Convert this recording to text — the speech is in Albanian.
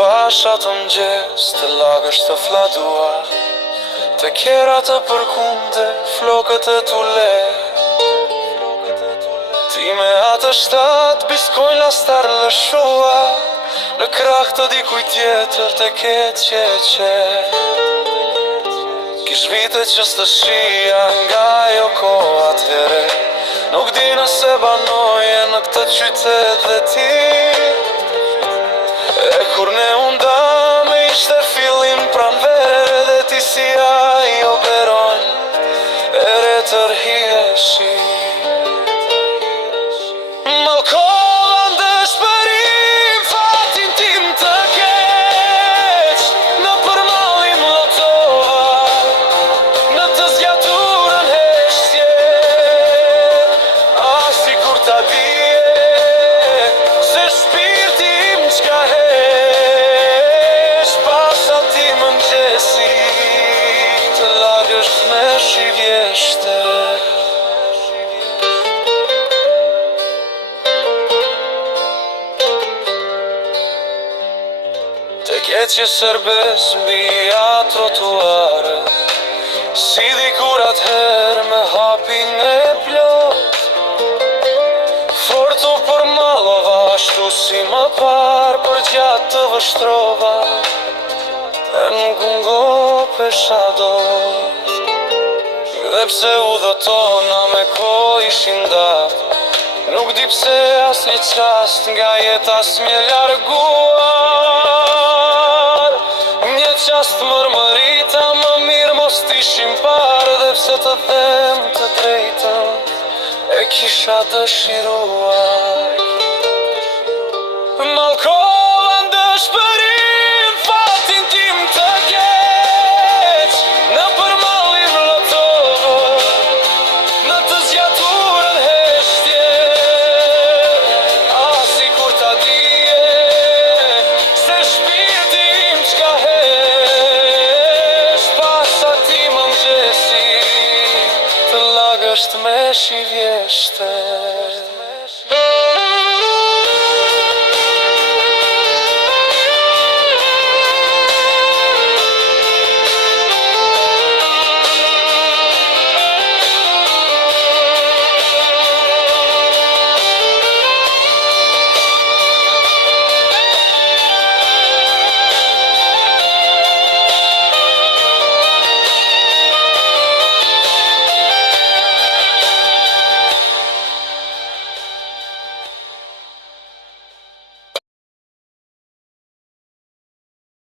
Pasha të mëgjes, të lagësht të fladuar, të kjera të përkunde, flokët e tule. Ti me atë shtat, biskojnë lastar lëshua, në krah të dikuj tjetër të ketë qeqe. Kish vite që së të shia nga jo ko atëhere, nuk di nëse banoje në këtë qytet dhe ti. E kur ne undame ishte fillim pranvere dhe ti si ajo beron e re tërhieshi. Malkova ndëshpërim fatin tim të keq, në përmallim lotova, në të zgjaturën heshtje. A si kur ta dije se shpirti im qka të lagësht me shivjeshte. Të keqje sërbes mbi atë trotuare, si dikur atëherë me hapin e plot. Fortu për malova, ashtu si më parë për gjatë të vështrova, e nuk ngo pesha do. Dhe pse u dhe tona me ko ishin dat, nuk di pse as një qast nga jeta s'mje larguar. Një qast mërmërita më mirë mos t'ishim parë, dhe pse të them të drejtën e kisha dëshiruar. Malkova ndëshpërim fatin tim të keq, në përmallim lotova, në të zgjaturën heshtje. A si kur ta dije se shpirti im qka hesh, pasa ti mëngjesi të lagësht me shivjeshte.